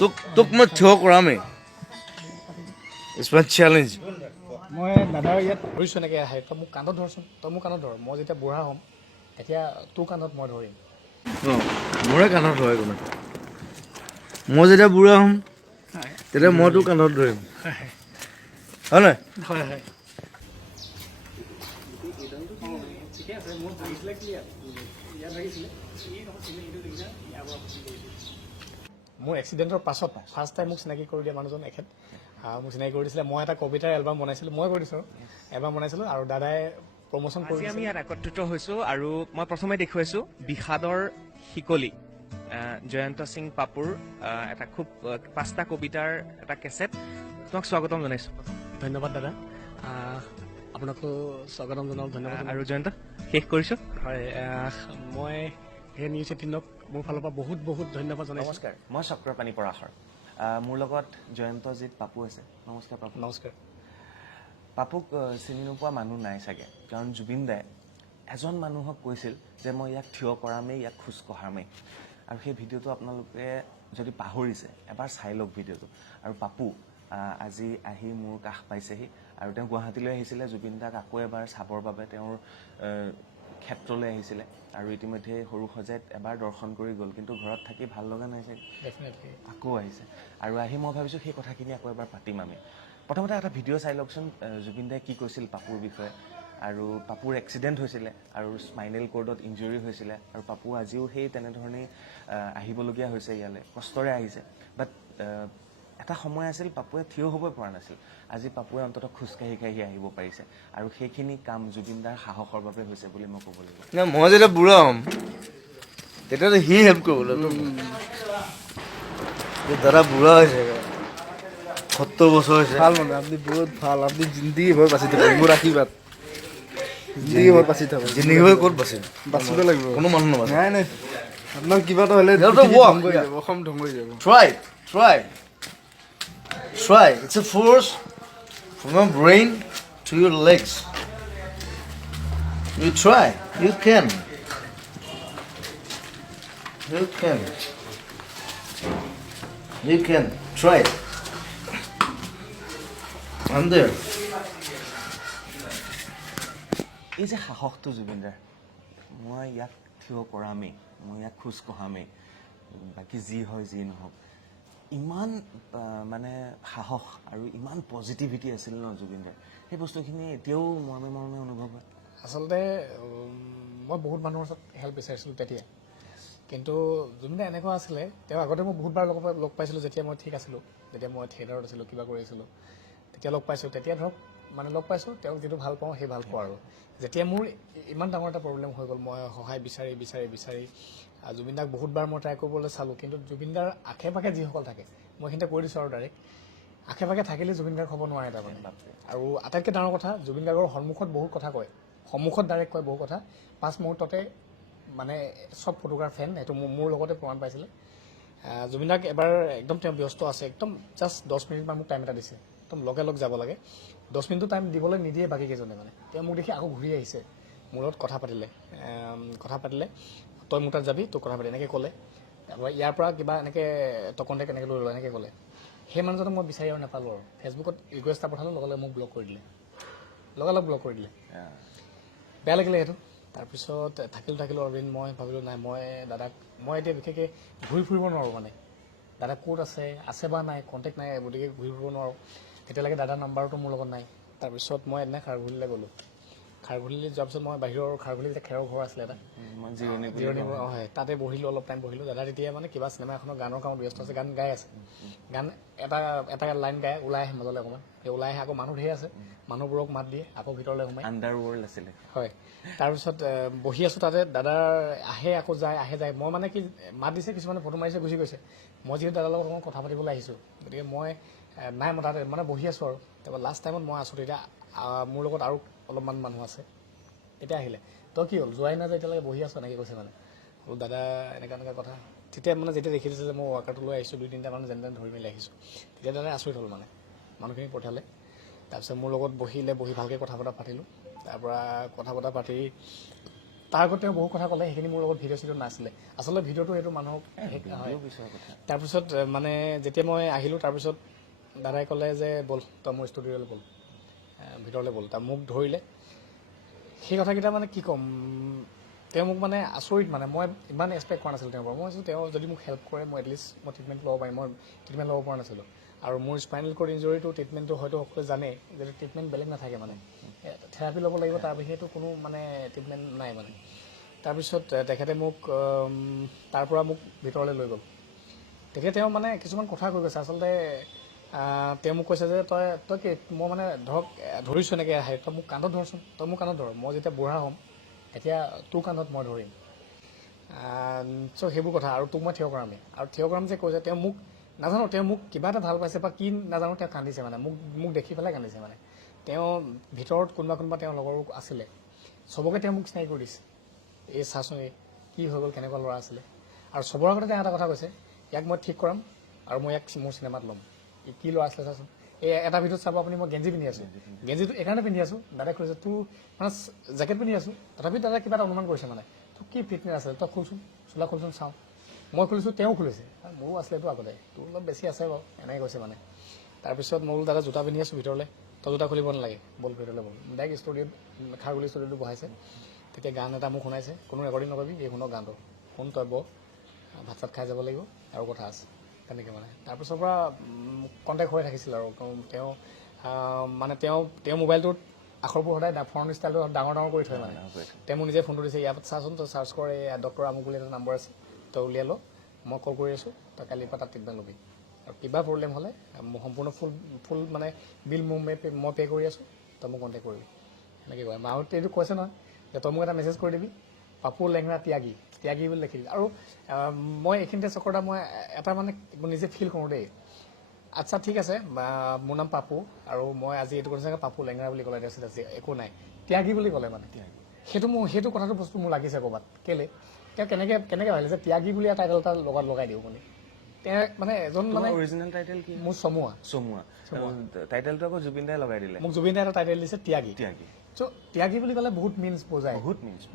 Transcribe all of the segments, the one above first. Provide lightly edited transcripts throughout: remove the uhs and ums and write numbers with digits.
তোক মই থিয় কৰামেই ইটছ মাই চেলেঞ্জ মই দাদাৰ ইয়াত ধৰিছোঁ এনেকৈ আহে তই মোক কান্ধত ধৰচোন তই মোক কান্ধত ধৰ মই যেতিয়া বুঢ়া হ'ম তেতিয়া তোৰ কান্ধত মই ধৰিম মোৰে কান্ধত ধৰে কোনো মই যেতিয়া বুঢ়া হ'ম তেতিয়া মই তোৰ কান্ধত ধৰিম হয় নাই হয় হয় ঠিকে আছে মোৰ ভাগিছিলে কি ইয়াত ভাগিছিলে মোৰ এক্সিডেণ্টৰ পাছত ফাৰ্ষ্ট টাইম মোক চিনাকি কৰি দিয়া মানুহজন এখেত মোক চিনাকি কৰি দিছিলে মই এটা কবিতাৰ এলবাম বনাইছিলোঁ মই কৰি দিছোঁ এলবাম বনাইছিলোঁ আৰু দাদাই প্ৰমোশ্যন কৰি আমি ইয়াত একত্ৰিত হৈছোঁ আৰু মই প্ৰথমে দেখুৱাইছোঁ বিষাদৰ শিকলি জয়ন্ত সিং পাপুৰ এটা খুব 5টা কবিতাৰ এটা কেছেট তোমাক স্বাগতম জনাইছোঁ ধন্যবাদ দাদা আপোনাকো স্বাগতম জনাওক ধন্যবাদ আৰু জয়ন্ত শেষ কৰিছোঁ হয় মই সেই নিউজ 18ক মোৰ ফালৰ পৰা বহুত বহুত ধন্যবাদ জনাইছোঁ নমস্কাৰ মই চক্ৰপাণী পৰাশৰ মোৰ লগত জয়ন্তজিত পাপু আছে নমস্কাৰ পাপু নমস্কাৰ পাপুক চিনি নোপোৱা মানুহ নাই চাগে কাৰণ জুবিন দাই এজন মানুহক কৈছিল যে মই ইয়াক থিয় কৰামেই ইয়াক খোজ কঢ়ামেই আৰু সেই ভিডিঅ'টো আপোনালোকে যদি পাহৰিছে এবাৰ চাই লওক ভিডিঅ'টো আৰু পাপু আজি আহি মোৰ কাষ পাইছেহি আৰু তেওঁ গুৱাহাটীলৈ আহিছিলে জুবিন দাক আকৌ এবাৰ চাবৰ বাবে তেওঁৰ ক্ষেত্ৰলৈ আহিছিলে আৰু ইতিমধ্যে সৰু সজাইত এবাৰ দৰ্শন কৰি গ'ল কিন্তু ঘৰত থাকি ভাল লগা নাই চাগে আকৌ আহিছে আৰু আহি মই ভাবিছোঁ সেই কথাখিনি আকৌ এবাৰ পাতিম আমি প্ৰথমতে এটা ভিডিঅ' চাই লওকচোন জুবিন দাই কি কৈছিল পাপুৰ বিষয়ে আৰু পাপুৰ এক্সিডেণ্ট হৈছিলে আৰু স্পাইনেল কৰ্ডত ইঞ্জুৰি হৈছিলে আৰু পাপু আজিও সেই তেনেধৰণেই আহিবলগীয়া হৈছে ইয়ালৈ কষ্টৰে আহিছে বাট এটা সময় আছিল পাপুৱে থিয় হ'ব পৰা নাছিল আজি পাপুৱে অন্ততঃ খোজকাঢ়ি কাঢ়ি আহিব পাৰিছে আৰু সেইখিনি কাম জুবিন দাৰ সাহসৰ বাবে হৈছে বুলি মই ক'ব লাগিব মই যেতিয়া বুঢ়া হ'ম তেতিয়াতো সি হেল্প কৰিব দাদা বুঢ়া হৈছে 70 বছৰ হৈছে ভাল মানে আপুনি বহুত ভাল আপুনি জিন্দগী ভৰ বাচি থাকক মোৰ আশীৰ্বাদ জিন্দগী ভৰ বাচি থাকক জিন্দগী হৈ ক'ত বাচিম বাচিব লাগিব কোনো মানুহ নাবাচে নাই নাই আপোনাৰ কিবা এটা হ'লে অসম ধ্বংস হৈ যাব Try. It's a force from your brain to your legs. You try. You can. You can. You can. Try it. I'm there. এই যে সাহসটো জুবিন দাৰ মই ইয়াক থিয় কৰামেই মই ইয়াক খোজ কঢ়ামেই বাকী যি হয় যি নহওক ইমান মানে সাহস আৰু ইমান পজিটিভিটি আছিল ন জুবিন দাৰ সেই বস্তুখিনি এতিয়াও মৰমে মৰমে অনুভৱ হয় আচলতে মই বহুত মানুহৰ ওচৰত হেল্প বিচাৰিছিলোঁ তেতিয়া কিন্তু জুবিন দা এনেকুৱা আছিলে তেওঁ আগতে মই বহুতবাৰ লগ পাইছিলোঁ যেতিয়া মই ঠিক আছিলোঁ যেতিয়া মই থিয়েটাৰত আছিলোঁ কিবা কৰি আছিলোঁ তেতিয়া লগ পাইছোঁ তেতিয়া ধৰক মানে লগ পাইছোঁ তেওঁক যিটো ভাল পাওঁ সেই ভাল পাওঁ আৰু যেতিয়া মোৰ ইমান ডাঙৰ এটা প্ৰব্লেম হৈ গ'ল মই সহায় বিচাৰি জুবিন দাক বহুতবাৰ মই ট্ৰাই কৰিবলৈ চালোঁ কিন্তু জুবিন দাৰ আশে পাশে যিসকল থাকে মই এইখিনিতে কৈ দিছোঁ আৰু ডাইৰেক্ট আশে পাশে থাকিলে জুবিন গাৰ্গ হ'ব নোৱাৰে তাৰমানে আৰু আটাইতকৈ ডাঙৰ কথা জুবিন গাৰ্গৰ সন্মুখত বহুত কথা কয় সন্মুখত ডাইৰেক্ট কয় বহুত কথা 5 মুহূৰ্ততে মানে চব ফটোগ্ৰাফ ফেন এইটো মোৰ লগতে প্ৰমাণ পাইছিলে জুবিন দাক এবাৰ একদম তেওঁ ব্যস্ত আছে একদম জাষ্ট 10 মিনিটমান মোক টাইম এটা দিছে একদম লগে লগ যাব লাগে 10 মিনিটটো টাইম দিবলৈ নিদিয়ে বাকী কেইজনে মানে তেওঁ মোক দেখি আকৌ ঘূৰি আহিছে মোৰ লগত কথা পাতিলে তই মোৰ তাত যাবি তোক কথা পাতি এনেকৈ ক'লে তাৰপৰা ইয়াৰ পৰা কিবা এনেকৈ তই কণ্টেক্ট এনেকৈ লৈ ল'লে এনেকৈ ক'লে সেই মানুহজনক মই বিচাৰি আৰু নাপালোঁ আৰু ফেচবুকত ৰিকুৱেষ্ট এটা পঠালোঁ লগে মোক ব্লক কৰি দিলে লগালগ ব্লক কৰি দিলে বেয়া লাগিলে সেইটো তাৰপিছত থাকিলোঁ অৰবিন্দ মই ভাবিলোঁ নাই মই এতিয়া বিশেষকৈ ঘূৰি ফুৰিব নোৱাৰোঁ মানে দাদা ক'ত আছে বা নাই কণ্টেক্ট নাই গতিকে ঘূৰি ফুৰিব নোৱাৰোঁ তেতিয়ালৈকে দাদাৰ নাম্বাৰটো মোৰ লগত নাই তাৰপিছত মই এদিনা খাৰঘুলিলৈ গ'লোঁ খাৰঘুলিলৈ যোৱাৰ পিছত মই বাহিৰৰ খাৰঘুলি যেতিয়া খেৰৰ ঘৰ আছিলে এটা জিৰণি হয় তাতে বহিলোঁ অলপ টাইম বহিলোঁ দাদা তেতিয়া মানে কিবা চিনেমা এখনৰ গানৰ কামত ব্যস্ত আছে গান গাই আছে গান এটা লাইন গাই ওলাই আহে মাজলৈ অকণমান সেই ওলাই আহে আকৌ মানুহ ধেৰ আছে মানুহবোৰক মাত দিয়ে আকৌ ভিতৰলৈ সোমাই আণ্ডাৰৱৰ্ল্ড আছিলে হয় তাৰপিছত বহি আছোঁ তাতে দাদাৰ আহে আকৌ যায় মই মানে কি মাত দিছে কিছুমানে ফটো মাৰিছে গুচি গৈছে মই যিহেতু দাদাৰ লগত অকণমান কথা পাতিবলৈ আহিছোঁ গতিকে মই নাই মই তাতে মানে বহি আছোঁ আৰু তাৰপৰা লাষ্ট টাইমত মই আছোঁ তেতিয়া মোৰ লগত আৰু অলপমান মানুহ আছে তেতিয়া আহিলে তই কি হ'ল যোৱাই নাযায় এতিয়ালৈকে বহি আছোঁ এনেকৈ কৈছে মানে দাদা এনেকুৱা কথা তেতিয়া মানে যেতিয়া দেখি দিছে যে মই ৱাকাৰটো লৈ আহিছোঁ 2-3টা মানুহ যেনে তেনে ধৰি মেলি আহিছোঁ তেতিয়া দাদাই আচৰিত হ'ল মানে মানুহখিনি পঠালে তাৰপিছত মোৰ লগত বহি ভালকৈ কথা পাতিলোঁ তাৰপৰা কথা পাতি তাৰ আগত তেওঁ বহুত কথা ক'লে, সেইখিনি মোৰ লগত ভিডিঅ' চিডিঅ' নাছিলে। আচলতে ভিডিঅ'টো সেইটো মানুহক হয়। তাৰপিছত মানে যেতিয়া মই আহিলোঁ, তাৰপিছত দাদাই ক'লে যে ব'ল তই মোৰ ষ্টুডিঅ'লৈ ব'ল, ভিতৰলৈ ব'ল। তাৰ মোক ধৰিলে। সেই কথাকেইটা মানে কি ক'ম, তেওঁ মোক মানে আচৰিত, মানে মই ইমান এক্সপেক্ট কৰা নাছিলোঁ তেওঁৰ পৰা। মই ভাবিছোঁ তেওঁ যদি মোক হেল্প কৰে মই এটলিষ্ট মই ট্ৰিটমেণ্ট ল'ব পাৰিম। মই ট্ৰিটমেণ্ট ল'ব পৰা নাছিলোঁ। আৰু মোৰ স্পাইনেল কৰ্ড ইঞ্জুৰিটো ট্ৰিটমেণ্টটো হয়তো সকলোৱে জানে যে ট্ৰিটমেণ্ট বেলেগ নাথাকে, মানে থেৰাপি ল'ব লাগিব, তাৰ বাহিৰেতো কোনো মানে ট্ৰিটমেণ্ট নাই মানে। তাৰপিছত তেখেতে মোক তাৰ পৰা মোক ভিতৰলৈ লৈ গ'ল। তেতিয়া তেওঁ মানে কিছুমান কথা কৈ গৈছে। আচলতে তেওঁ মোক কৈছে যে তই কি, মই মানে ধৰিছোঁ এনেকৈ আহে, তই মোক কান্ধত ধৰচোন, তই মোক কান্ধত ধৰ, মই যেতিয়া বুঢ়া হ'ম এতিয়া তোৰ কান্ধত মই ধৰিম। চ' সেইবোৰ কথা। আৰু তোক মই থিয় কৰামেই। আৰু থিয় কৰাম যে কৈছে, তেওঁ মোক নাজানো, তেওঁ মোক কিবা এটা ভাল পাইছে বা কি নাজানো, তেওঁ কান্দিছে মানে, মোক দেখি পেলাই কান্দিছে মানে। তেওঁ ভিতৰত কোনোবা তেওঁৰ লগৰো আছিলে, চবকে তেওঁ মোক চিনাকি কৰি দিছে, এই চাচোন এই কি হৈ গ'ল, কেনেকুৱা ল'ৰা আছিলে। আৰু চবৰ আগতে তেওঁ এটা কথা কৈছে, ইয়াক মই ঠিক কৰাম আৰু মই ইয়াক মোৰ চিনেমাত ল'ম। কি ল'ৰা আছিলে চাচোন। এই এটা ভিডিঅ'ত চাব আপুনি, মই গেঞ্জি পিন্ধি আছোঁ, গেঞ্জিটো এইকাৰণে পিন্ধি আছোঁ, দাদাই কৈছে তোৰ মানে জেকেট পিন্ধি আছোঁ, তথাপি দাদাই কিবা এটা অনুমান কৰিছে মানে, তোৰ কি ফিটনেছ আছিলে, তই খোলচোন, চোলা খোলচোন চাওঁ। মই খুলিছোঁ, তেওঁ খুলিছে, মোৰো আছিলেতো আগতে, তোৰ অলপ বেছি আছে বাৰু, এনেকৈ কৈছে মানে। তাৰপিছত মই বোলো দাদা জোতা পিন্ধি আছোঁ ভিতৰলৈ, তই জোতা খুলিব নালাগে, বল ভিতৰলৈ বল। ডাইৰেক্ট ষ্টুডিঅ'ত খাৰগুলি ষ্টুডিঅ'টো বহাইছে। তেতিয়া গান এটা মোক শুনাইছে, কোনো ৰেকৰ্ডিং নকৰিবি, এই শুনক গানটো, শুন তই ভাত চাত খাই যাব লাগিব আৰু কথা আছে, তেনেকৈ মানে। তাৰপিছৰ পৰা কণ্টেক্ট হৈ থাকিছিল আৰু তেওঁ মানে তেওঁ মোবাইলটোত আখৰবোৰ সদায় ফোন ষ্টাইলটো ডাঙৰ কৰি থয় মানে। তেওঁ মোক নিজে ফোনটো দিছে, ইয়াত চাচোন তই চাৰ্চ কৰ, এই ডক্টৰ আমুক বুলি এটা নম্বৰ আছে, তই উলিয়াই ল, মই কল কৰি আছোঁ, তই কালিৰ পৰা তাত ট্ৰিটমেণ্ট ল'বি। আৰু কিবা প্ৰব্লেম হ'লে সম্পূৰ্ণ ফুল মানে বিল মই পে' কৰি আছোঁ, তই মোক কণ্টেক্ট কৰিবি, সেনেকৈ কয়। মাহঁতে এইটো কৈছে নহয় যে তই মোক এটা মেছেজ কৰি দিবি, পাপু লেংৰা ত্যাগী বুলি লিখি দিবি। আৰু মই এইখিনিতে চকৰদা মই এটা মানে নিজে ফিল কৰোঁ দেই, আচ্ছা ঠিক আছে, মোৰ নাম পাপু আৰু মই আজি এইটো কৈছোঁ চাগে পাপু লেংৰা বুলি ক'লে, আছে একো নাই, ত্যাগী বুলি ক'লে মানে। সেইটো কথাটো বস্তু মোৰ লাগিছে ক'ৰবাত, কেলে তেওঁ কেনেকৈ ভাবিলে যে ত্যাগী বুলি টাইটেল এটা লগত লগাই দিওঁ মানে। তেওঁ মানে এজন মানে অৰিজিনেল টাইটেল কি? মোৰ চমুৱা টাইটেলটো আকৌ জুবিন দাই লগাই দিলে। মোক জুবিন দাই এটা টাইটেল দিছে ত্যাগী। চ' ত্যাগী বুলি ক'লে বহুত মিনছ বুজায়,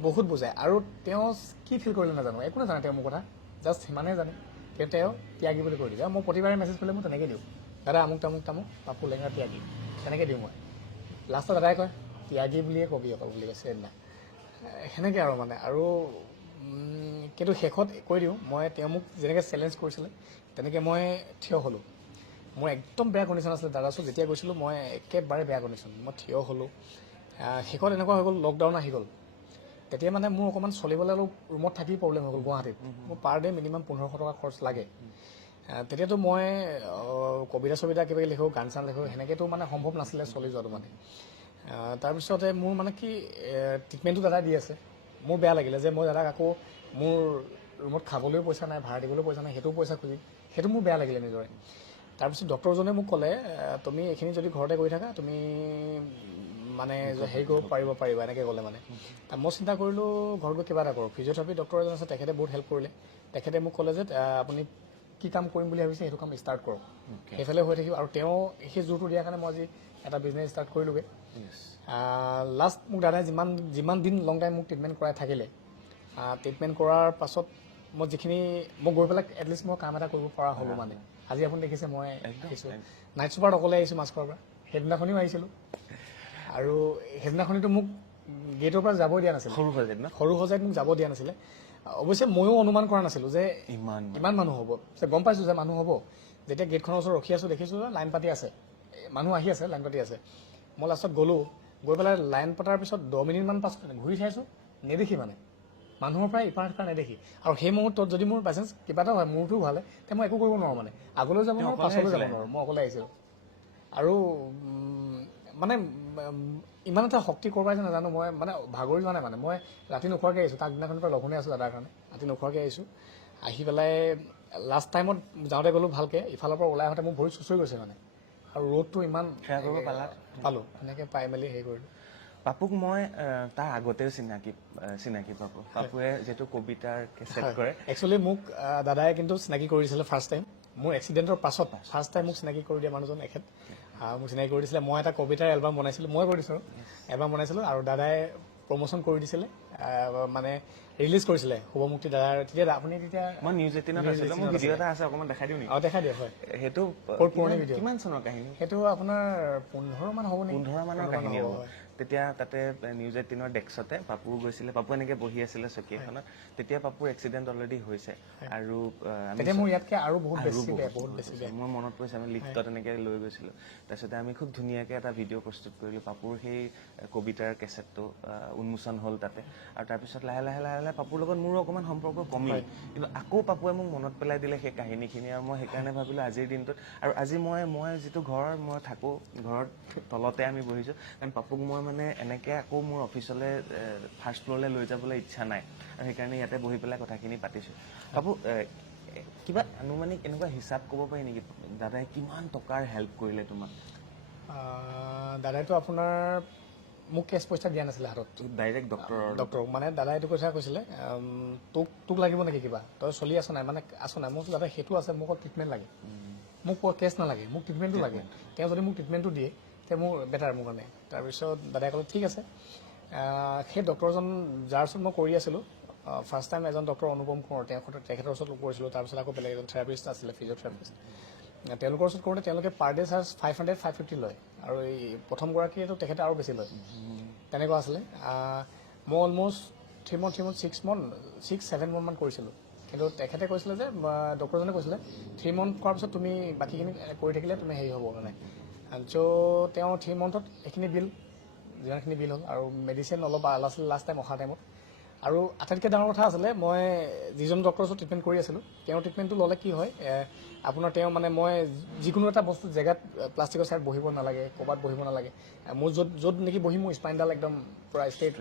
বহুত বুজায়। আৰু তেওঁ কি ফিল কৰিলে নাজানো, একো নাজানে তেওঁ মোৰ কথা, জাষ্ট সিমানেই জানে। তেওঁ ত্যাগী বুলি কৈ দিছে। আৰু মই প্ৰতিবাৰে মেছেজ কৰিলে মই তেনেকৈ দিওঁ, দাদা আমুক তামুক পাপু লেংৰা ত্যাগী, তেনেকৈ দিওঁ মই। লাষ্টত দাদাই কয় ত্যাগী বুলিয়ে কবি অকল বুলি কৈছে সেইদিনা, সেনেকৈ আৰু মানে। আৰু কিন্তু শেষত কৈ দিওঁ, তেওঁ মোক যেনেকৈ চেলেঞ্জ কৰিছিলে তেনেকৈ মই থিয় হ'লোঁ। মোৰ একদম বেয়া কণ্ডিশ্যন আছিলে দাদা ওচৰত যেতিয়া গৈছিলোঁ, মই একেবাৰে বেয়া কণ্ডিশ্যন, মই থিয় হ'লোঁ। শেষত এনেকুৱা হৈ গ'ল, লকডাউন আহি গ'ল। তেতিয়া মানে মোৰ অকণমান চলিবলৈ অলপ ৰুমত থাকি প্ৰব্লেম হৈ গ'ল গুৱাহাটীত। মোৰ পাৰ ডে' মিনিমাম 1500 টকা খৰচ লাগে। তেতিয়াতো মই কবিতা চবিতা কিবা কিবি লিখোঁ, গান চান লিখোঁ, সেনেকৈতো মানে সম্ভৱ নাছিলে চলি যোৱাটো মানে। তাৰপিছতে মোৰ মানে কি ট্ৰিটমেণ্টটো দাদাই দি আছে। মোৰ বেয়া লাগিলে যে মই দাদাক আকৌ মোৰ ৰুমত খাবলৈও পইচা নাই, ভাড়া দিবলৈও পইচা নাই, সেইটোও পইচা খুজি, সেইটো মোৰ বেয়া লাগিলে নিজৰে। তাৰপিছত ডক্টৰজনে মোক ক'লে তুমি এইখিনি যদি ঘৰতে কৰি থাকা তুমি মানে হেৰি কৰিব পাৰিবা, এনেকৈ ক'লে মানে। মই চিন্তা কৰিলোঁ ঘৰত গৈ কিবা এটা কৰোঁ। ফিজিঅ'থেৰাপি ডক্টৰ এজন আছে, তেখেতে বহুত হেল্প কৰিলে। তেখেতে মোক ক'লে যে আপুনি কি কাম কৰিম বুলি ভাবিছে সেইটো কাম ষ্টাৰ্ট কৰক, সেইফালে হৈ থাকিব। আৰু তেওঁ সেই জোৰটো দিয়াৰ কাৰণে মই আজি এটা বিজনেছ ষ্টাৰ্ট কৰিলোঁগৈ। লাষ্ট মোক দাদাই যিমান দিন লং টাইম মোক ট্ৰিটমেণ্ট কৰাই থাকিলে, ট্ৰিটমেণ্ট কৰাৰ পাছত মই গৈ পেলাই এটলিষ্ট মই কাম এটা কৰিব পৰা হ'লোঁ মানে। আজি আপুনি দেখিছে মই আহিছোঁ নাইট ছুপাৰত অকলে আহিছোঁ মাছখোৱাৰ পৰা, সেইদিনাখনিও আহিছিলোঁ। আৰু সেইদিনাখনিতো মোক গেটৰ পৰা যাবই দিয়া নাছিলে, সৰু সজাইত মোক যাব দিয়া নাছিলে। অৱশ্যে ময়ো অনুমান কৰা নাছিলোঁ যে ইমান মানুহ হ'ব। গম পাইছোঁ যে মানুহ হ'ব, যেতিয়া গেটখনৰ ওচৰত ৰখি আছোঁ দেখিছোঁ যে লাইন পাতি আছে, মানুহ আহি আছে, লাইন পাতি আছে। মই লাষ্টত গ'লোঁ, গৈ পেলাই লাইন পতাৰ পিছত 10 মিনিটমান পাছত ঘূৰি চাইছোঁ, নেদেখি মানে মানুহৰ পৰা ইপাৰ সিপাৰ নেদেখি। আৰু সেই মুহূৰ্তত যদি মোৰ বাইচান্স কিবা এটা হয়, মোৰতো ভালে, তেতিয়া মই একো কৰিব নোৱাৰোঁ মানে, আগলৈ যাব নোৱাৰোঁ, পাছলৈ যাব নোৱাৰোঁ, মই অকলে আহিছিলোঁ। আৰু মানে ইমান এটা শক্তি কৰবাই যে নাজানো, মই মানে ভাগৰি যোৱা নাই মানে। মই ৰাতি নোখোৱাকৈ আহিছোঁ, তাৰ দিনাখনৰ পৰা লঘোণে আছোঁ দাদাৰ কাৰণে, ৰাতি নোখোৱাকৈ আহিছোঁ। আহি পেলাই লাষ্ট টাইমত যাওঁতে গ'লোঁ ভালকৈ, ইফালৰ পৰা ওলাই আহোঁতে মোৰ ভৰি চুচৰি গৈছে মানে। আৰু ৰ'দটো ইমান পালোঁ, এনেকৈ পাই মেলি হেৰি কৰিলোঁ। পাপুক মই তাৰ আগতেও চিনাকি পাপুৱে যিটো কবিতাৰ কেছেট কৰে। একচুৱেলি মোক দাদাই কিন্তু চিনাকি কৰিছিলে ফাৰ্ষ্ট টাইম, মোৰ এক্সিডেণ্টৰ পাছত ফাৰ্ষ্ট টাইম মোক চিনাকি কৰি দিয়া মানুহজন মোক চিনাকি কৰি দিছিলে। মই এটা কবিতাৰ এলবাম বনাইছিলোঁ, মই কৰি দিছোঁ এলবাম বনাইছিলোঁ। আৰু দাদাই প্ৰমোশ্যন কৰি দিছিলে মানে ৰিলিজ কৰিছিলে শুভমুক্তি দাদাৰ তেতিয়া আপুনি তেতিয়া মই নিউজ 18ত আছিলোঁ মোৰ ভিডিঅ' এটা আছে অকণমান দেখাই দিওঁ নেকি দেখা দিয়ক হয় সেইটো বহুত পুৰণি ভিডিঅ' কিমান চনৰ কাহিনী সেইটো আপোনাৰ 15 মান হ'ব নেকি 15 মানৰ কাহিনী হ'ব তেতিয়া তাতে নিউজ 18ৰ ডেস্কতে পাপু গৈছিলে পাপু এনেকৈ বহি আছিলে চকী এখনত তেতিয়া পাপুৰ এক্সিডেণ্ট অলৰেডি হৈছে আৰু তেতিয়া মোৰ ইয়াতকৈ আৰু বহুত বেছি বেয়া মোৰ মনত পৰিছে আমি লিফ্টত এনেকৈ লৈ গৈছিলোঁ তাৰপিছতে আমি খুব ধুনীয়াকৈ এটা ভিডিঅ' প্ৰস্তুত কৰিলোঁ পাপুৰ সেই কবিতাৰ কেছেটটো উন্মোচন হ'ল তাতে আৰু তাৰপিছত লাহে লাহে লাহে লাহে পাপুৰ লগত মোৰো অকণমান সম্পৰ্ক কমিল কিন্তু আকৌ পাপুৱে মোক মনত পেলাই দিলে সেই কাহিনীখিনি আৰু মই সেইকাৰণে ভাবিলোঁ আজিৰ দিনটোত আৰু আজি মই যিটো ঘৰ মই থাকোঁ ঘৰত তলতে আমি বহিছোঁ কাৰণ পাপুক মই মানে এনেকৈ আকৌ মোৰ অফিচলৈ ফাৰ্ষ্ট ফ্ল'ৰলৈ লৈ যাবলৈ ইচ্ছা নাই আৰু সেইকাৰণে ইয়াতে বহি পেলাই কথাখিনি পাতিছোঁ পাপু কিবা আনুমানিক এনেকুৱা হিচাপ ক'ব পাৰি নেকি দাদাই কিমান টকাৰ হেল্প কৰিলে তোমাক দাদাইতো আপোনাৰ মোক কেছ পইচা দিয়া নাছিলে হাতত ডাইৰেক্ট ডক্টৰক মানে দাদাই এইটো কথা কৈছিলে তোক লাগিব নেকি কিবা তই চলি আছ নাই মানে আছ নাই মোক দাদা সেইটো আছে মোক ট্ৰিটমেণ্ট লাগে মোক কেছ নালাগে মোক ট্ৰিটমেণ্টটো লাগে তেওঁ যদি মোক ট্ৰিটমেণ্টটো দিয়ে তে মোৰ বেটাৰ মোৰ কাৰণে তাৰপিছত দাদাই ক'লে ঠিক আছে সেই ডক্টৰজন যাৰ ওচৰত মই কৰি আছিলোঁ ফাৰ্ষ্ট টাইম এজন ডক্টৰ অনুপম কোঁৱৰ তেখেতৰ ওচৰত কৰিছিলোঁ তাৰপিছত আকৌ বেলেগ এজন থেৰাপিষ্ট আছিলে ফিজিঅ'থেৰাপিষ্ট তেওঁলোকৰ ওচৰত কৰোঁতে তেওঁলোকে পাৰ ডে চাৰ্জ 500-550 লয় আৰু এই প্ৰথমগৰাকীয়েতো তেখেতে আৰু বেছি লয় তেনেকুৱা আছিলে মই অলমষ্ট 3 month 6-7 month কৰিছিলোঁ কিন্তু তেখেতে কৈছিলে যে ডক্টৰজনে কৈছিলে 3 month কৰাৰ পিছত তুমি বাকীখিনি কৰি থাকিলে তুমি হেৰি হ'ব মানে চ' তেওঁ 3 monthত এইখিনি বিল যিমানখিনি বিল হ'ল আৰু মেডিচিন অলপ আছিলে লাষ্ট টাইম অহা টাইমত আৰু আটাইতকৈ ডাঙৰ কথা আছিলে মই যিজন ডক্টৰৰ ওচৰত ট্ৰিটমেণ্ট কৰি আছিলোঁ তেওঁৰ ট্ৰিটমেণ্টটো ল'লে কি হয় আপোনাৰ তেওঁ মানে মই যিকোনো এটা বস্তু জেগাত প্লাষ্টিকৰ চাইড বহিব নালাগে ক'ৰবাত বহিব নালাগে মোৰ য'ত নেকি বহি মোৰ স্পাইনডাল একদম পূৰা ষ্ট্ৰেট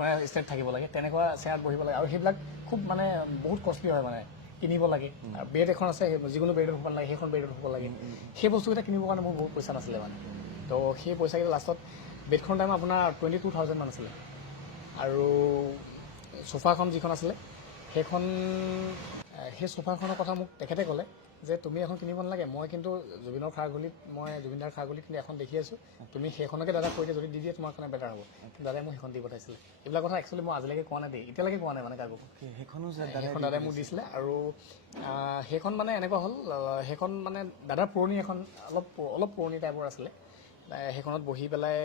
মানে ষ্ট্ৰেট থাকিব লাগে তেনেকুৱা চেয়াৰত বহিব লাগে আৰু সেইবিলাক খুব মানে বহুত কষ্টলি হয় মানে কিনিব লাগে আৰু বেড এখন আছে যিকোনো বেডত হ'ব নালাগে সেইখন বেডত হ'ব লাগে সেই বস্তুকেইটা কিনিবৰ কাৰণে মোৰ বহুত পইচা নাছিলে মানে তো সেই পইচাকেইটা লাষ্টত বেডখনৰ দাম আপোনাৰ 22,000 মান আছিলে আৰু চোফাখন যিখন আছিলে সেইখন সেই চোফাখনৰ কথা মোক তেখেতে ক'লে যে তুমি এখন কিনিব নালাগে মই কিন্তু জুবিনদাৰ খাৰগলিত কিন্তু এখন দেখি আছোঁ তুমি সেইখনকে দাদাক কৈ দিয়ে যদি দি দিয়ে তোমাৰ কাৰণে বেটাৰ হ'ব কিন্তু দাদাই মোক সেইখন দি পঠাইছিলে এইবিলাক কথা একচুৱেলি মই আজিলৈকে কোৱা নাই দেই এতিয়ালৈকে কোৱা নাই মানে কাকো সেইখন দাদাই মোক দিছিলে আৰু সেইখন মানে এনেকুৱা হ'ল সেইখন মানে দাদাৰ পুৰণি এখন অলপ পুৰণি টাইপৰ আছিলে সেইখনত বহি পেলাই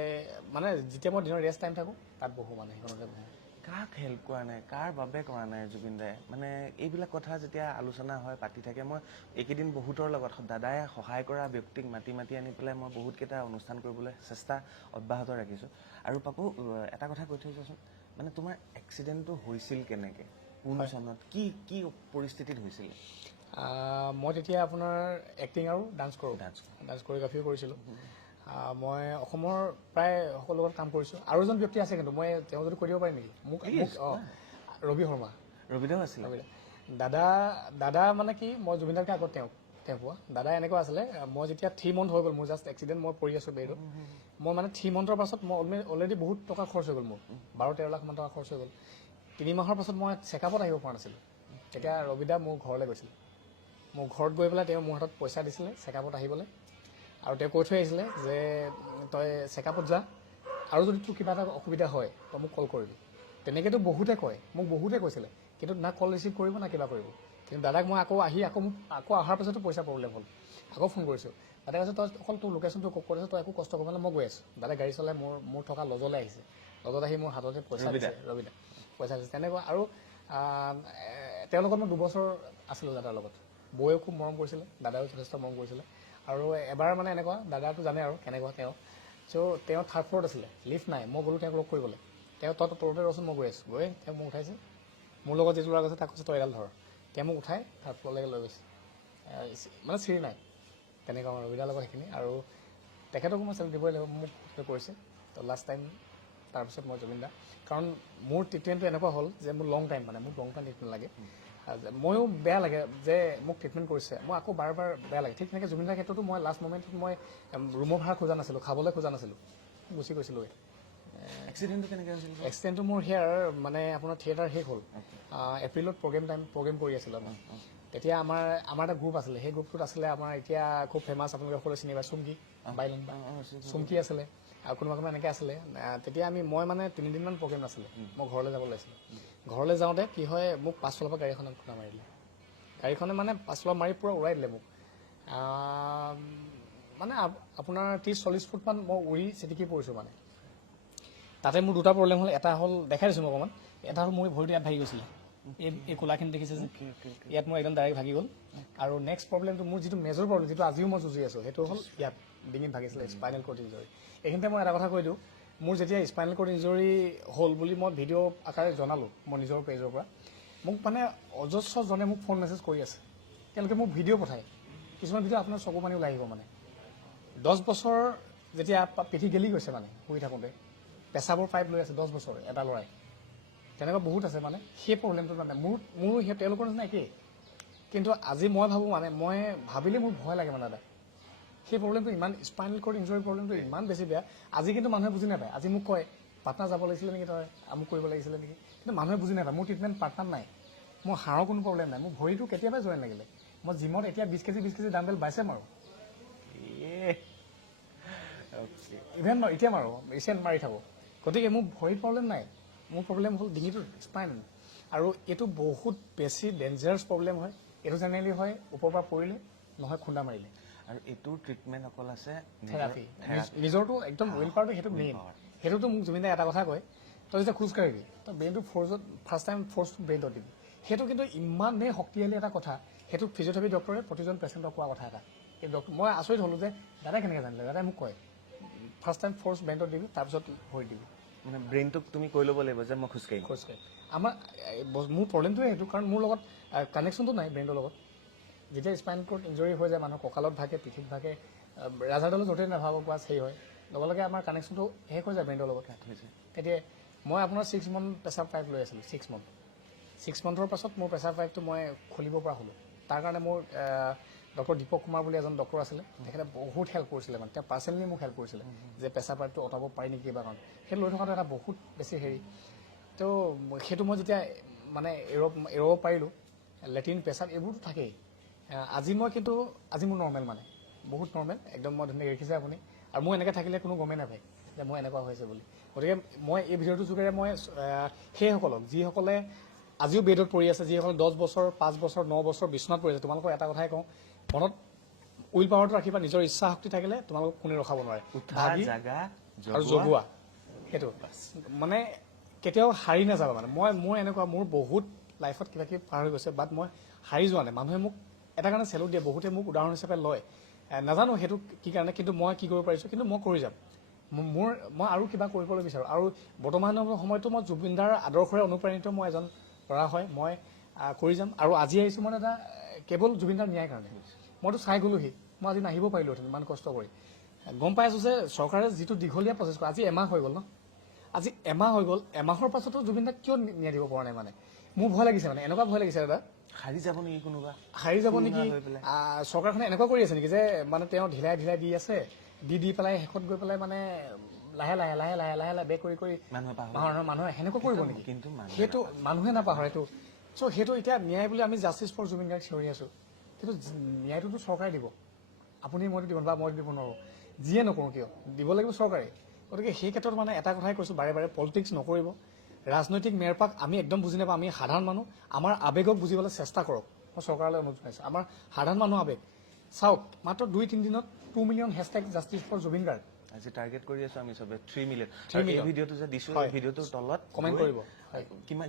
মানে যেতিয়া মই দিনৰ ৰেষ্ট টাইম থাকোঁ তাত বহোঁ মানে সেইখনতে বহোঁ কাক হেল্প কৰা নাই কাৰ বাবে কৰা নাই জুবিন দাই মানে এইবিলাক কথা যেতিয়া আলোচনা হয় পাতি থাকে মই এইকেইদিন বহুতৰ লগত দাদাই সহায় কৰা ব্যক্তিক মাতি আনি পেলাই মই বহুতকেইটা অনুষ্ঠান কৰিবলৈ চেষ্টা অব্যাহত ৰাখিছোঁ আৰু পাপু এটা কথা কৈ থৈ যোৱাচোন মানে তোমাৰ এক্সিডেণ্টটো হৈছিল কেনেকৈ কোন চনত কি পৰিস্থিতিত হৈছিল মই তেতিয়া আপোনাৰ এক্টিং আৰু ডান্স কৰিঅ'গ্ৰাফিও কৰিছিলোঁ মই অসমৰ প্ৰায় সকলো লগত কাম কৰিছোঁ আৰু এজন ব্যক্তি আছে কিন্তু মই তেওঁ যদি কৈ দিব পাৰিম নেকি মোক ৰবি শৰ্মা ৰবিদাও আছিলে দাদা মানে কি মই জুবিনদাৰকৈ আগত তেওঁ পোৱা দাদা এনেকুৱা আছিলে মই যেতিয়া 3 month হৈ গ'ল মোৰ জাষ্ট এক্সিডেণ্ট মই পৰি আছোঁ বেডত মই মানে 3 monthৰ পাছত মই অলৰেডি বহুত টকা খৰচ হৈ গ'ল মোৰ 12-13 লাখ মান টকা খৰচ হৈ গ'ল 3 মাহৰ পাছত মই চেকআপত আহিব পৰা নাছিলোঁ তেতিয়া ৰবিদা মোৰ ঘৰলৈ গৈছিলে মোৰ ঘৰত গৈ পেলাই তেওঁ মোৰ হাতত পইচা দিছিলে চেকআপত আহিবলৈ আৰু তেওঁ কৈ থৈ আহিছিলে যে তই চেকআপত যা আৰু যদি তোৰ কিবা এটা অসুবিধা হয় তই মোক কল কৰিবি তেনেকৈতো বহুতে কয় মোক বহুতে কৈছিলে কিন্তু না কল ৰিচিভ কৰিব না কিবা কৰিব কিন্তু দাদাক মই আকৌ অহাৰ পাছতো পইচা প্ৰব্লেম হ'ল আকৌ ফোন কৰিছোঁ দাদাই কৈছে তই অকল তোৰ লোকেশ্যনটো কৈ দিছোঁ তই একো কষ্ট কৰিব নালাগে মই গৈ আছোঁ দাদাই গাড়ী চলাই মোৰ থকা লজলৈ আহিছে লজত আহি মোৰ হাততে পইচা দিছে ৰবিদা পইচা দিছে তেনেকুৱা আৰু তেওঁৰ লগত মই 2 বছৰ আছিলোঁ দাদাৰ লগত বৌয়েও খুব মৰম কৰিছিলে দাদাও যথেষ্ট মৰম কৰিছিলে আৰু এবাৰ মানে এনেকুৱা দাদাটো জানে আৰু কেনেকুৱা তেওঁ তেওঁ 3rd floor আছিলে লিফ্ট নাই মই গ'লোঁ তেওঁক লগ কৰিবলৈ তেওঁ তলতে ৰচোন মই গৈ আছোঁ তেওঁ মোক উঠাইছে মোৰ লগত যিটো ল'ৰা গৈছে তাক কৈছে তই এডাল ধৰ তেওঁ মোক উঠাই 3rd floorলৈকে লৈ গৈছে মানে চিৰি নাই তেনেকুৱা আমাৰ ৰবিদাৰ লগত সেইখিনি আৰু তেখেতকো মই চেল দিবই লাগিব মোক কৰিছে তো লাষ্ট টাইম তাৰপিছত মই জুবিন দা কাৰণ মোৰ ট্ৰিটমেণ্টটো এনেকুৱা হ'ল যে মোৰ লং টাইম ট্ৰিটমেণ্ট লাগে ময়ো বেয়া লাগে যে মোক ট্ৰিটমেণ্ট কৰিছে মই আকৌ বাৰ বেয়া লাগে ঠিক তেনেকৈ জুবিন দাৰ ক্ষেত্ৰতো মই লাষ্ট মমেণ্টত মই ৰুমৰ ভাড়া খোজা নাছিলোঁ খাবলৈ খোজা নাছিলোঁ গুচি গৈছিলোঁ এক্সিডেণ্টটো মোৰ সেয়াৰ মানে আপোনাৰ থিয়েটাৰ শেষ হ'ল এপ্ৰিলত প্ৰগ্ৰেম কৰি আছিলোঁ আমি তেতিয়া আমাৰ এটা গ্ৰুপ আছিলে, সেই গ্ৰুপটোত আছিলে আমাৰ এতিয়া খুব ফেমাছ, আপোনালোকে সকলোৱে চিনি পায়, চুমকি বাইলুং বা চুমকি আছিলে আৰু কোনোবা এনেকৈ আছিলে। তেতিয়া মই মানে 3 দিনমান প্ৰগ্ৰেম নাছিলে, মই ঘৰলৈ যাব লাগিছিলে। ঘৰলৈ যাওঁতে কি হয়, মোক পাছফালৰ পৰা গাড়ীখনত খুন্দা মাৰিলে। গাড়ীখনে মানে পাছফালৰ মাৰি পূৰা উৰাই দিলে মোক। মানে আপোনাৰ 30-40 ফুটমান মই উৰি চিটিকি পৰিছোঁ মানে। তাতে মোৰ 2টা প্ৰব্লেম হ'ল। এটা হ'ল দেখাই দিছোঁ মই অকণমান, এটা হ'ল মোৰ ভৰিটো ইয়াত ভাগি গৈছিলে, এই কোলাখিনি দেখিছে যে, ইয়াত মোৰ একদম ডাইৰেক্ট ভাগি গ'ল। আৰু নেক্সট প্ৰব্লেমটো মোৰ যিটো মেজৰ প্ৰব্লেম, যিটো আজিও মই যুঁজি আছোঁ, সেইটো হ'ল ইয়াত ডিঙিত ভাগিছিলে, স্পাইনেল কৰ্ড ইঞ্জৰি। এইখিনিতে মই এটা কথা কৈ দিওঁ, মোৰ যেতিয়া স্পাইনেল কৰ্ড ইঞ্জৰি হ'ল বুলি মই ভিডিঅ' আকাৰে জনালোঁ মই নিজৰ পেজৰ পৰা, মোক মানে অজস্ৰজনে মোক ফোন মেছেজ কৰি আছে। তেওঁলোকে মোক ভিডিঅ' পঠায়, কিছুমান ভিডিঅ' আপোনাৰ চকু পানী ওলাই আহিব মানে। 10 বছৰ যেতিয়া পিঠি গেলি গৈছে মানে শুই থাকোঁতে, পেচাবৰ পাইপ লৈ আছে 10 বছৰ এটা ল'ৰাই, তেনেকুৱা বহুত আছে মানে। সেই প্ৰব্লেমটো মানে মোৰ সেই তেওঁলোকৰ নিচিনা একেই। কিন্তু আজি মই ভাবোঁ মানে, মই ভাবিলে মোৰ ভয় লাগে মানে দাদা, সেই প্ৰব্লেমটো ইমান, স্পাইনেল কৰ্ড ইঞ্জৰি প্ৰব্লেমটো ইমান বেছি বেয়া। আজি কিন্তু মানুহে বুজি নাপায়। আজি মোক কয়, পাটনা যাব লাগিছিলে নেকি, তই আমুক কৰিব লাগিছিলে নেকি, কিন্তু মানুহে বুজি নাপায় মোৰ ট্ৰিটমেণ্ট পাটনাত নাই, মোৰ হাড়ৰ কোনো প্ৰব্লেম নাই, মোৰ ভৰিটো কেতিয়াবাই জইন লাগিলে। মই জিমত এতিয়া 20 কেজি ডাম্বেল বাইছে মাৰোঁ, ইভেন এতিয়া মাৰোঁ, ৰিচেণ্ট মাৰি থাকোঁ। গতিকে মোৰ ভৰিৰ প্ৰব্লেম নাই, মোৰ প্ৰব্লেম হ'ল ডিঙিটোৰ স্পাইনেল। আৰু এইটো বহুত বেছি ডেঞ্জাৰাছ প্ৰব্লেম হয়। এইটো জেনেৰেলি হয় ওপৰৰ পৰা পৰিলে, নহয় খুন্দা মাৰিলে। আৰু এইটোৰ ট্ৰিটমেণ্ট অকল আছে থেৰাপি, নিজৰটো একদম উইল পাৱাৰটো সেইটো মেইন। সেইটোতো মোক জুবিন দাই এটা কথা কয়, তই যেতিয়া খোজকাঢ়িবি তই ব্ৰেইনটো ফাৰ্ষ্ট টাইম ফ'ৰ্চটো ব্ৰেইনত দিবি। সেইটো কিন্তু ইমানেই শক্তিশালী এটা কথা, সেইটো ফিজিঅ'থেৰাপি ডক্টৰে প্ৰতিজন পেচেণ্টক কোৱা কথা এটা। এই ডক্টৰ, মই আচৰিত হ'লোঁ যে দাদাই কেনেকৈ জানিলে। দাদাই মোক কয়, ফাৰ্ষ্ট টাইম ফ'ৰ্চ ব্ৰেইনত দিবি, তাৰপিছত ভৰি দিবি। মানে ব্ৰেইনটোক তুমি কৈ ল'ব লাগিব যে মই খোজকাঢ়িম। আমাৰ মোৰ প্ৰব্লেমটোৱে সেইটো, কাৰণ মোৰ লগত কানেকশ্যনটো নাই ব্ৰেইনৰ লগত। যেতিয়া স্পাইনেল কৰ্ড ইঞ্জৰি হৈ যায়, মানুহৰ কঁকালত ভাগে, পিঠিত ভাগে, ৰাজাৰডালো য'তেই নাভাবক বা সেই হয়, লগে লগে আমাৰ কানেকশ্যনটো শেষ হৈ যায় ব্ৰেইনৰ লগত। এতিয়া মই আপোনাৰ 6 মান্থ প্ৰেছাৰ পাইপ লৈ আছিলোঁ, 6 মান্থৰ পাছত মোৰ প্ৰেছাৰ পাইপটো মই খুলিব পৰা হ'লোঁ। তাৰ কাৰণে মোৰ ডক্টৰ দীপক কুমাৰ বুলি এজন ডক্টৰ আছিলে, তেখেতে বহুত হেল্প কৰিছিলে মানে, তেওঁ পাৰ্চনেলি মোক হেল্প কৰিছিলে যে প্ৰেছাৰ পাইপটো অঁতাব পাৰি নেকি কিবা কাৰণ। সেইটো লৈ থকাটো এটা বহুত বেছি হেৰি। তো সেইটো মই যেতিয়া মানে এৰাব পাৰিলোঁ, লেট্ৰিন পেছাব এইবোৰতো থাকেই। আজি মোৰ নৰ্মেল মানে, বহুত নৰ্মেল, একদম মই ধুনীয়াকৈ দেখিছে আপুনি। আৰু মোৰ এনেকৈ থাকিলে কোনো গমেই নাপায় যে মই এনেকুৱা হৈছে বুলি। গতিকে মই এই ভিডিঅ'টোৰ যোগেৰে মই সেইসকলক, যিসকলে আজিও বেডত পৰি আছে, যিসকলে 10 বছৰ, 5 বছৰ, 9 বছৰ বিচনাত পৰি আছে, তোমালোকৰ এটা কথাই কওঁ, মনত উইল পাৱাৰটো ৰাখিবা, নিজৰ ইচ্ছা শক্তি থাকিলে তোমালোকক কোনে ৰখাব নোৱাৰে। ভাগি আৰু জগোৱা, সেইটো মানে কেতিয়াও হাৰি নাযাবা মানে। মোৰ এনেকুৱা, মোৰ বহুত লাইফত কিবা কিবি পাৰ হৈ গৈছে, বাট মই হাৰি যোৱা নাই। মানুহে মোক এটা কাৰণে চেলুট দিয়ে, বহুতে মোক উদাহৰণ হিচাপে লয়, নাজানো সেইটো কি কাৰণে, কিন্তু মই কি কৰিব পাৰিছোঁ, কিন্তু মই কৰি যাম। মই আৰু কিবা কৰিবলৈ বিচাৰোঁ। আৰু বৰ্তমানৰ সময়তো মই জুবিন দাৰ আদৰ্শৰে অনুপ্ৰাণিত মই এজন ল'ৰা হয়, মই কৰি যাম। আৰু আজি আহিছোঁ মানে এটা কেৱল জুবিন দাৰ ন্যায়ৰ কাৰণে। মইতো চাই গ'লোহি, মই আজি নাহিব পাৰিলোঁহেঁতেন ইমান কষ্ট কৰি। গম পাই আছোঁ যে চৰকাৰে যিটো দীঘলীয়া প্ৰচেছ কৰে, আজি এমাহ হৈ গ'ল ন, আজি এমাহ হৈ গ'ল, এমাহৰ পাছতো জুবিন দাক কিয় ন্যায় দিব পৰা নাই মানে। মোৰ ভয় লাগিছে মানে, এনেকুৱা ভয় লাগিছে দাদা, হাৰি যাব নেকি কোনোবা, হাৰি যাব নেকি, চৰকাৰখনে এনেকুৱা কৰি আছে নেকি যে মানে তেওঁ ঢিলাই দি আছে, দি পেলাই শেষত গৈ পেলাই মানে লাহে লাহে বেক কৰি মানুহে সেনেকুৱা কৰিব নেকি। কিন্তু সেইটো মানুহে নাপাহৰে সেইটো। চ' সেইটো এতিয়া ন্যায় বুলি আমি জাষ্টিছ ফৰ জুবিন গাৰ্গ চিঞৰি আছোঁ, কিন্তু ন্যায়টোতো চৰকাৰে দিব, আপুনি মইতো দিব বা মই দিব নোৱাৰোঁ, যিয়ে নকৰোঁ কিয়, দিব লাগিব চৰকাৰে। গতিকে সেই ক্ষেত্ৰত মানে এটা কথাই কৈছোঁ বাৰে পলিটিক্স নকৰিব, ৰাজনৈতিক মেৰপাক আমি একদম বুজি নাপাওঁ। আমি সাধাৰণ মানুহ, আমাৰ আৱেগক বুজিবলৈ চেষ্টা কৰক। মই চৰকাৰলৈ অনুৰোধ জনাইছোঁ, আমাৰ সাধাৰণ মানুহ আৱেগ চাওক, মাত্ৰ 2-3 দিনত 2 million hashtag justice for Zubeen Garg. আজি টাৰ্গেট কৰি আছোঁ আমি চবে 3 মিলিয়ন। এই ভিডিঅ'টো যে দিছোঁ, এই ভিডিঅ'টোৰ তলত কমেণ্ট কৰিব।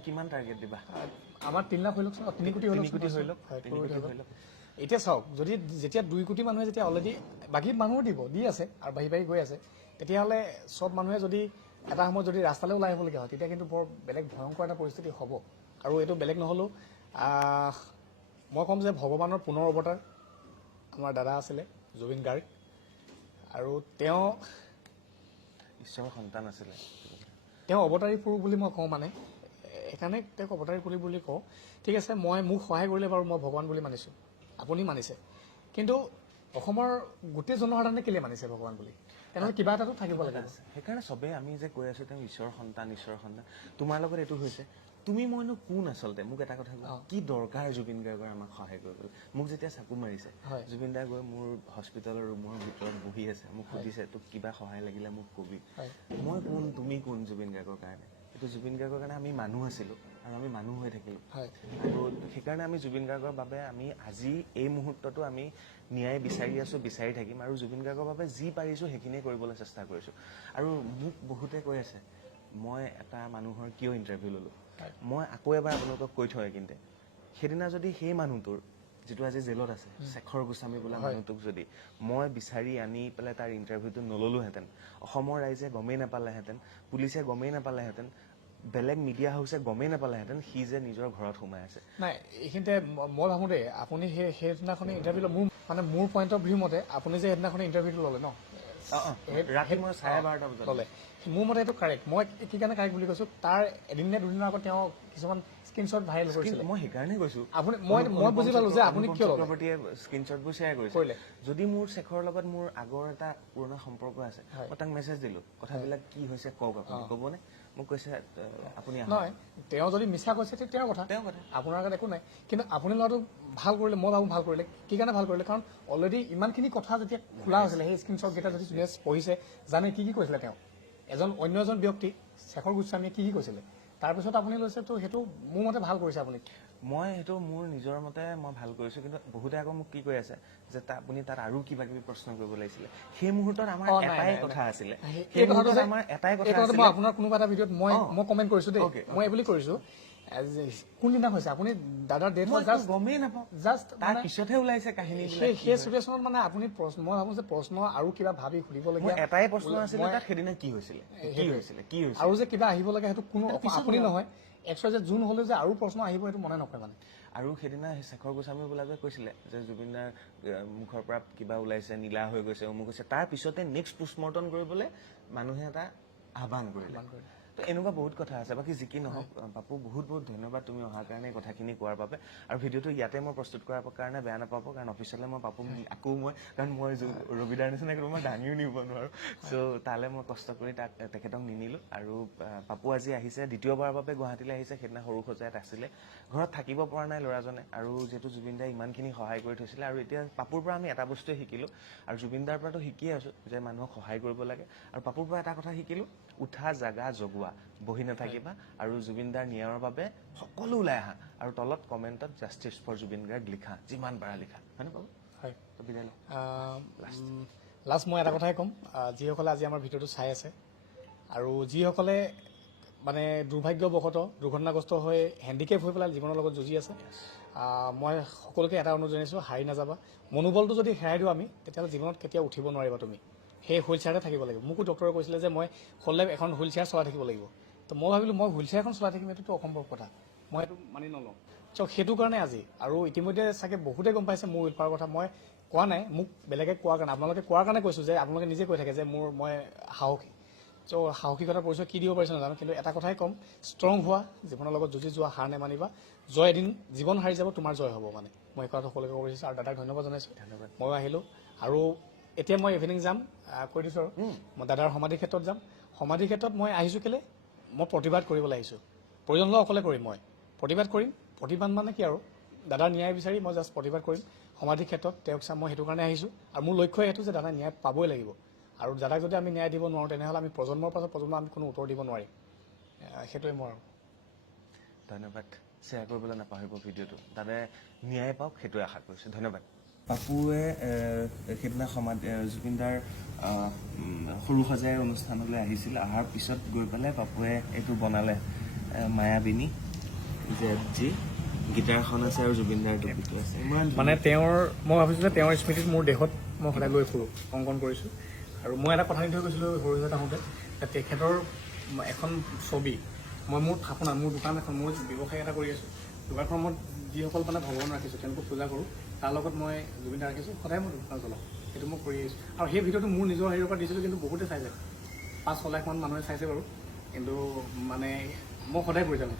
কিমান টাৰ্গেট দিবা? আমাৰ 3 লাখ হৈ লওক, 3 কোটি হৈ লওক। এতিয়া চাওক, যেতিয়া 2 কোটি মানুহে যেতিয়া অলৰেডি, বাকী মানুহো দি আছে আৰু বাঢ়ি গৈ আছে, তেতিয়াহ'লে চব মানুহে যদি এটা সময়ত যদি ৰাস্তালৈ ওলাই আহিবলগীয়া হয়, তেতিয়া কিন্তু বৰ বেলেগ ভয়ংকৰ এটা পৰিস্থিতি হ'ব। আৰু এইটো বেলেগ নহ'লেও মই ক'ম যে ভগৱানৰ পুনৰ অৱতাৰ আমাৰ দাদা আছিলে জুবিন গাৰ্গ, আৰু তেওঁ ঈশ্বৰৰ সন্তান আছিলে। তেওঁ অৱতাৰী পুৰুষ বুলি মই কওঁ মানে, সেইকাৰণে তেওঁক অৱতাৰী পুৰুষ বুলি কওঁ। ঠিক আছে, মোক সহায় কৰিলে বাৰু মই ভগৱান বুলি মানিছোঁ, আপুনি মানিছে, কিন্তু অসমৰ গোটেই জনসাধাৰণে কেলৈ মানিছে ভগৱান বুলি, তেনেহ'লে কিবা এটাতো থাকিব লাগে। সেইকাৰণে চবেই আমি যে কৈ আছোঁ তেওঁ ঈশ্বৰৰ সন্তান, তোমাৰ লগত এইটো হৈছে, তুমি মইনো কোন আচলতে মোক এটা কথা কোৱা কি দৰকাৰ জুবিন গাৰ্গৰ আমাক সহায় কৰিবলৈ মোক যেতিয়া চাকু মাৰিছে জুবিন দা গৈ মোৰ হস্পিটেলৰ ৰুমৰ ভিতৰত বহি আছে মোক সুধিছে তোক কিবা সহায় লাগিলে মোক কবি মই কোন তুমি কোন জুবিন গাৰ্গৰ কাৰণে এইটো জুবিন গাৰ্গৰ কাৰণে আমি মানুহ আছিলোঁ আৰু আমি মানুহ হৈ থাকিলোঁ আৰু সেইকাৰণে আমি জুবিন গাৰ্গৰ বাবে আমি আজি এই মুহূৰ্ততো আমি ন্যায় বিচাৰি আছোঁ বিচাৰি থাকিম আৰু জুবিন গাৰ্গৰ বাবে যি পাৰিছোঁ সেইখিনিয়ে কৰিবলৈ চেষ্টা কৰিছোঁ আৰু মোক বহুতে কৈ আছে মই এটা মানুহৰ কিয় ইণ্টাৰভিউ ল'লোঁ মই আকৌ এবাৰ আপোনালোকক কৈ থওঁ কিন্তু সেইদিনা যদি সেই মানুহটোৰ যিটো আজি জেলত আছে শেখৰ গোস্বামী বোলা মানুহটোক যদি মই বিচাৰি আনি পেলাই তাৰ ইণ্টাৰভিউটো নল'লোহেঁতেন অসমৰ ৰাইজে গমেই নাপালেহেঁতেন পুলিচে গমেই নাপালেহেঁতেন বেলেগ মিডিয়া হাউচে গমেই নাপালেহেঁতেন সি যে নিজৰ ঘৰত সোমাই আছে নাই এইখিনিতে মই ভাবোঁ দেই আপুনি সেইদিনাখনি ইণ্টাৰভিউ মোৰ পইণ্ট অফ ভিউ মতে আপুনি যে সেইদিনাখনি ইণ্টাৰভিউটো ল'লে ন ৰাতি মই 12:30 বজাত ল'লে মোৰ মতে এইটো কাৰেক্ট মই কি কাৰণে কাৰেক্ট বুলি কৈছোঁ তাৰ এদিন নে দুদিনৰ আগত তেওঁ কিছুমান স্ক্ৰীনশ্বট ভাইৰেল কৰিছিলে মই সেইকাৰণে কৈছোঁ আপুনি মই বুজি পালোঁ যে আপুনি কিয় ল'লে চক্ৰৱৰ্তীয়ে স্ক্ৰীনশ্বটবোৰ শ্বেয়াৰ কৰিলে যদি মোৰ শেখৰৰ লগত মোৰ আগৰ এটা পুৰণা সম্পৰ্ক আছে মই তাক মেছেজ দিলোঁ কথাবিলাক কি হৈছে কওক আপুনি ক'বনে মোক কৈছে আপুনি নহয় তেওঁ যদি মিছা কৈছে তেতিয়া তেওঁৰ কথা আপোনাৰ আগত একো নাই কিন্তু আপুনি ল'ৰাটো ভাল কৰিলে মই ভাবোঁ ভাল কৰিলে কি কাৰণে ভাল কৰিলে কাৰণ অলৰেডি ইমানখিনি কথা যেতিয়া খোলা হৈছিলে সেই স্ক্ৰীনশ্বটকেইটা যদি যোনে পঢ়িছে জানে কি কৈছিলে তেওঁ অন্য এজন ব্যক্তি শেখৰ গোস্বামীয়ে কি কৈছিলে তাৰপিছত আপুনি লৈছে তো সেইটো মোৰ মতে ভাল কৰিছে আপুনি মই সেইটো মোৰ নিজৰ মতে মই ভাল কৰিছোঁ কিন্তু বহুতে আকৌ মোক কি কৈ আছে যে আপুনি তাত আৰু কিবা কিবি প্ৰশ্ন কৰিব লাগিছিলে সেই মুহূৰ্তত আমাৰ এটাই কথা আছিলে সেই মুহূৰ্তত আমাৰ এটাই কথা আছিলে মই আপোনাৰ কোনোবা এটা ভিডিঅ'ত মই কমেণ্ট কৰিছোঁ দেই মই এই বুলি কৰিছোঁ কোনদিনা হৈছে আপুনি দাদাৰ ডেট হয় জাষ্ট গমেই নাপাওঁ জাষ্ট তাৰ পিছতহে ওলাইছে কাহিনী সেই চিটুৱেশ্যনত মানে আপুনি মই ভাবোঁ যে প্ৰশ্ন আৰু কিবা ভাবি সুধিবলগীয়া এটাই প্ৰশ্ন আছিলে তাত সেইদিনা কি হৈছিলে আৰু যে কিবা আহিব লাগে সেইটো কোনো আপুনি নহয় একচুৱেলি যে যোন হ'লে যে আৰু প্ৰশ্ন আহিব সেইটো মনে নকৰে মানে আৰু সেইদিনা শেখৰ গোস্বামী বোলাকে কৈছিলে যে জুবিনদাৰ মুখৰ পৰা কিবা ওলাইছে নীলা হৈ গৈছে অমুক হৈছে তাৰ পিছতে নেক্সট পোষ্টমৰ্টম কৰিবলৈ মানুহে এটা আহ্বান কৰিলে তো এনেকুৱা বহুত কথা আছে বাকী যি কি নহওক পাপু বহুত বহুত ধন্যবাদ তুমি অহাৰ কাৰণে কথাখিনি কোৱাৰ বাবে আৰু ভিডিঅ'টো ইয়াতে মই প্ৰস্তুত কৰাৰ কাৰণে বেয়া নাপাব কাৰণ অফিচলৈ মই পাপু আকৌ কাৰণ মই ৰবিদাৰ নিচিনাকৈ মই দাঙিও নিব নোৱাৰোঁ চ' তালৈ মই কষ্ট কৰি তেখেতক নিনিলোঁ আৰু পাপু আজি আহিছে দ্বিতীয়বাৰৰ বাবে গুৱাহাটীলৈ আহিছে সেইদিনা সৰু সজাত আছিলে ঘৰত থাকিব পৰা নাই ল'ৰাজনে আৰু যিহেতু জুবিন দাই ইমানখিনি সহায় কৰি থৈছিলে আৰু এতিয়া পাপুৰ পৰা আমি এটা বস্তুৱে শিকিলোঁ আৰু জুবিন দাৰ পৰাতো শিকিয়ে আছোঁ যে মানুহক সহায় কৰিব লাগে আৰু পাপুৰ পৰা এটা কথা শিকিলোঁ উঠা জাগা জগোৱা বহি নাথাকিবা আৰু জুবিন দাৰ ন্যায়ৰ বাবে সকলো ওলাই আহা আৰু তলত কমেণ্টত জাষ্টিছ ফৰ জুবিন গাৰ্গ লিখা যিমান পাৰা লিখা হয়নে পাবু হয় তো বিদায় লওঁ লাষ্ট মই এটা কথাই ক'ম যিসকলে আজি আমাৰ ভিডিঅ'টো চাই আছে আৰু যিসকলে মানে দুৰ্ভাগ্যবশতঃ দুৰ্ঘটনাগ্ৰস্ত হৈ হেণ্ডিকেপ হৈ পেলাই জীৱনৰ লগত যুঁজি আছে মই সকলোকে এটা অনুৰোধ জনাইছোঁ হাৰি নাযাবা মনোবলটো যদি হেৰাই দিওঁ আমি তেতিয়াহ'লে জীৱনত কেতিয়াও উঠিব নোৱাৰিবা তুমি সেই হুইল চেয়াৰতে থাকিব লাগিব মোকো ডক্টৰে কৈছিলে যে মই হ'লে এখন হুইল চেয়াৰ চলাই থাকিব লাগিব তো মই ভাবিলোঁ মই হুইল চেয়াৰ এখন চলাই থাকিম এইটোতো অসম্ভৱ কথা মই এইটো মানি নলওঁ চ' সেইটো কাৰণে আজি আৰু ইতিমধ্যে চাগে বহুতে গম পাইছে মোৰ হুইল পাৱাৰ কথা মই কোৱা নাই মোক বেলেগে কোৱাৰ কাৰণে আপোনালোকে কোৱাৰ কাৰণে কৈছোঁ যে আপোনালোকে নিজে কৈ থাকে যে মই সাহসী চ' সাহসিকতাৰ পৰিচয় কি দিব পাৰিছে নাজানো কিন্তু এটা কথাই ক'ম ষ্ট্ৰং হোৱা জীৱনৰ লগত যুঁজি যোৱা হাৰ নেমানিবা জয় এদিন জীৱন হাৰি যাব তোমাৰ জয় হ'ব মানে মই এই কথাটো সকলোকে ক'ব বিচাৰিছোঁ আৰু দাদাক ধন্যবাদ জনাইছোঁ ময়ো আহিলোঁ আৰু এতিয়া মই ইভিনিং যাম কৈ দিছোঁ আৰু মই দাদাৰ সমাধি ক্ষেত্ৰত যাম সমাধি ক্ষেত্ৰত মই আহিছোঁ কেলৈ মই প্ৰতিবাদ কৰিবলৈ আহিছোঁ প্ৰয়োজন হ'লে অকলে কৰিম মই প্ৰতিবাদ কৰিম প্ৰতিবাদ মানে কি আৰু দাদাৰ ন্যায় বিচাৰি মই জাষ্ট প্ৰতিবাদ কৰিম সমাধি ক্ষেত্ৰত তেওঁক চাম মই সেইটো কাৰণে আহিছোঁ আৰু মোৰ লক্ষ্য এইটো যে দাদা ন্যায় পাবই লাগিব আৰু দাদাক যদি আমি ন্যায় দিব নোৱাৰোঁ তেনেহ'লে আমি প্ৰজন্মৰ পাছত প্ৰজন্ম আমি কোনো উত্তৰ দিব নোৱাৰিম সেইটোৱে মোৰ আৰু ধন্যবাদ শ্বেয়াৰ কৰিবলৈ নাপাহৰিব ভিডিঅ'টো দাদাই ন্যায় পাওক সেইটোৱে আশা কৰিছোঁ ধন্যবাদ পাপুৱে সেইদিনা জুবিনদাৰ সৰু সজাই অনুষ্ঠানলৈ আহিছিল অহাৰ পিছত গৈ পেলাই পাপুৱে এইটো বনালে মায়াবিনী যি গীটাৰখন আছে আৰু জুবিনদাৰ টপিকটো আছে মানে মই ভাবিছোঁ যে তেওঁৰ স্মৃতিত মোৰ দেশত মই সদায় লৈ ফুৰোঁ অংকন কৰিছোঁ আৰু মই এটা কথা দি থৈ গৈছিলোঁ সৰু হৈ থাকোঁতে তেখেতৰ এখন ছবি মই মোৰ থাপনা মোৰ দোকান এখন মই ব্যৱসায় এটা কৰি আছোঁ দোকানখন মই যিসকল মানে ভগৱান ৰাখিছোঁ তেওঁলোকক পূজা কৰোঁ তাৰ লগত মই জুবিনদা ৰাখিছোঁ সদায় মই দোকান চলাওঁ সেইটো মই কৰি আহিছোঁ আৰু সেই ভিডিঅ'টো মোৰ নিজৰ হেৰিৰ পৰা দিছিলোঁ কিন্তু বহুতে চাইছে 5-6 লাখমান মানুহে চাইছে বাৰু কিন্তু মানে মই সদায় কৰি থাকোঁ